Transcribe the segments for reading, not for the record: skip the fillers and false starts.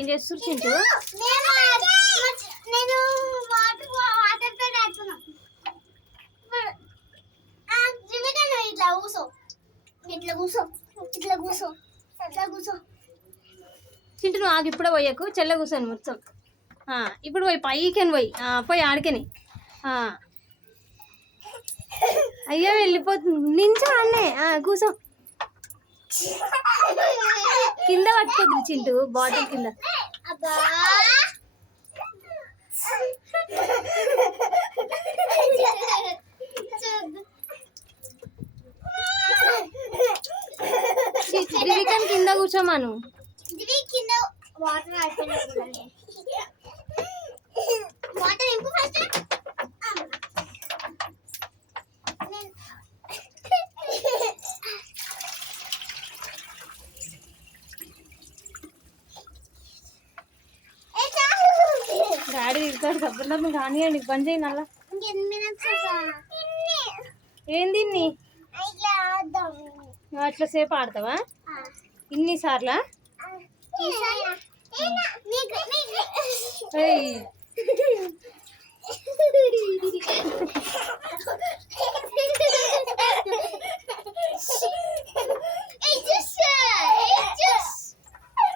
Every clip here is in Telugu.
ఏం చేస్తారు చింటూ? నేను వాటర్ తో ఆడుతున్నా. ఇట్లా కూసో, ఇట్లా కూసో, ఇట్లా కూసో, ఇట్లా కూసో. చింటూ నువ్వు ఆగి ఇప్పుడే పోయాకు, చెల్ల కూర్చొని మొత్తం. ఇప్పుడు పోయి పైకని పోయి పోయి ఆడికని. అయ్యో వెళ్ళిపోతుంది, నించో అన్నే కూసో. కింద పట్టుకోద్దు చింటూ, బాటిల్ కింద. దివికన్ కింద కూర్చోమాను. కింద వాటర్ అయిపోయినా వాటర్ ఇంపు ఫస్ట్. డాడీ తిడతాడు, సబ్బులు కానివ్వండి, పని చేయి నల్లా. ఏంది ఇన్ని నువ్వు అట్లా సేపు ఆడతావా ఇన్నిసార్లా?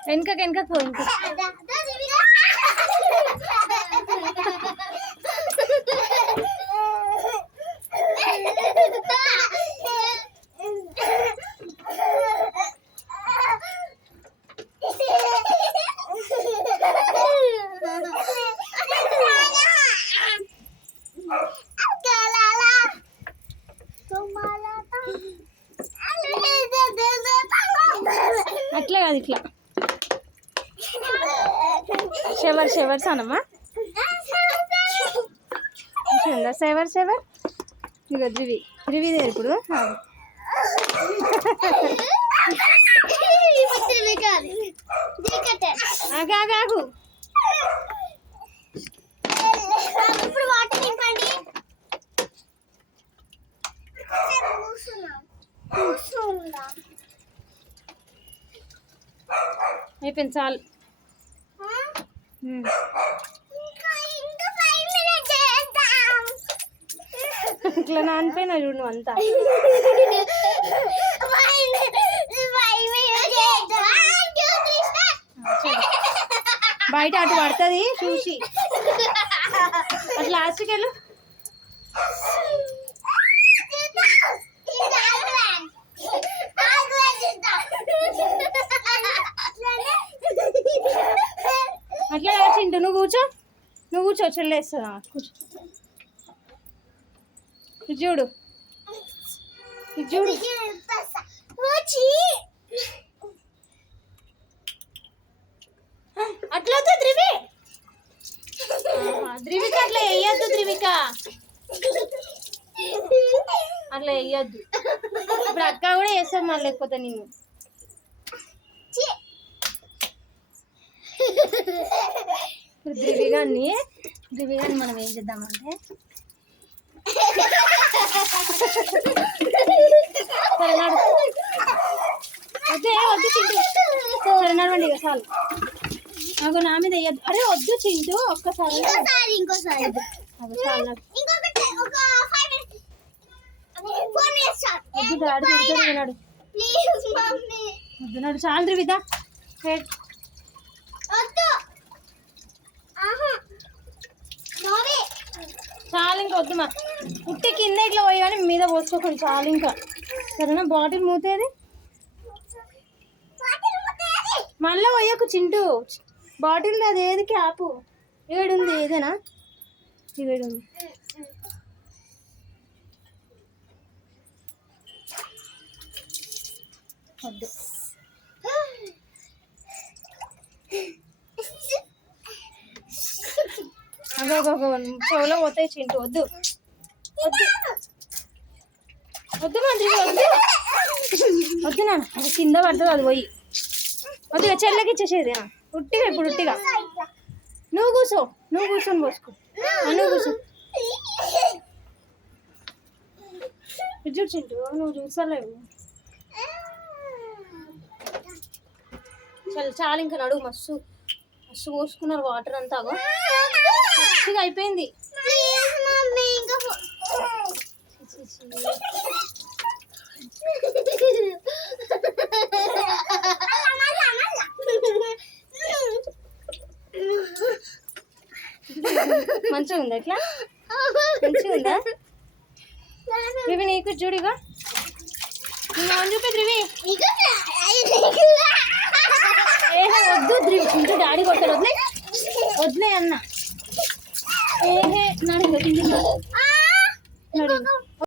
వెనక పో. ఇంకా అట్లా కాదు, ఇట్లా షెవర్స్ అనమ్మా. షెవర్ ఇక ధ్రువిదే ఇప్పుడు. ఆగు ఇప్పుడు వాటర్ నింపండి. అయిపోయింది, చాలు. ఇట్లా నానిపోయినా చూడు నువ్వు అంతా. బయట అటు పడుతుంది చూసి, అట్లా లాస్ట్కి వెళ్ళు. అట్లా చింటూ నువ్వు కూర్చో చెల్లేస్తుందా? కూర్చో. ఇది చూడు. అట్లా ధ్రువిక అట్లా వేయద్దు. అట్లా వేయద్దు. ఇప్పుడు అక్క కూడా వేస్తాం మళ్ళీ, లేకపోతే నేను. ధ్రువిగాన్ని మనం ఏం చేద్దామంటే, వద్దు చింటూ, సరే నడవండి ఇక చాలు. నాకు నా మీద వేయద్దు. అరే వద్దు చింటూ, ఒక్కసారి ఇంకోసారి వద్దు, డాడీ తిడతాడు. వినాడు వద్దు, నాడు చాలు ధ్రువిత. చాలు ఇంకా వద్దు మా ఉట్టి కింద ఇట్లా పోయి కానీ మీద పోసుకోకండి, చాలు ఇంకా. సరేనా? బాటిల్ మూతేది మళ్ళీ పోయకు చింటూ. బాటిల్ అది ఏది క్యాపు ఏడుంది? ఏదేనా? ఏడుంది. వద్దు, చెవులో పోతాయి చింటూ. వద్దు మంత్రి, వద్దు నాన్న, అది కింద పడుతుంది, అది పోయి. వద్దు చెల్లకి ఇచ్చేసేది ఉట్టిగా. ఇప్పుడు ఉట్టిగా నువ్వు కూర్చొని పోసుకో. నువ్వు కూర్చో. చూడు చింటూ, నువ్వు చూసలేవు. చాలు ఇంకా నడువు మస్తు మస్తు పోసుకున్నారు వాటర్ అంతా మంచిగా అయిపోయింది. ప్లీజ్ మమ్మీ ఇంకా మంచిగా ఉందా ఇట్లా? మంచిగా ఉందా రివి? నీకు చూడిగా నేను చూపే రివి. ఏహే వద్దు రివి, ఇంటి డాడీ కొట్టాడు. వదిలే వదిలే అన్న. ఏహే నడు నడు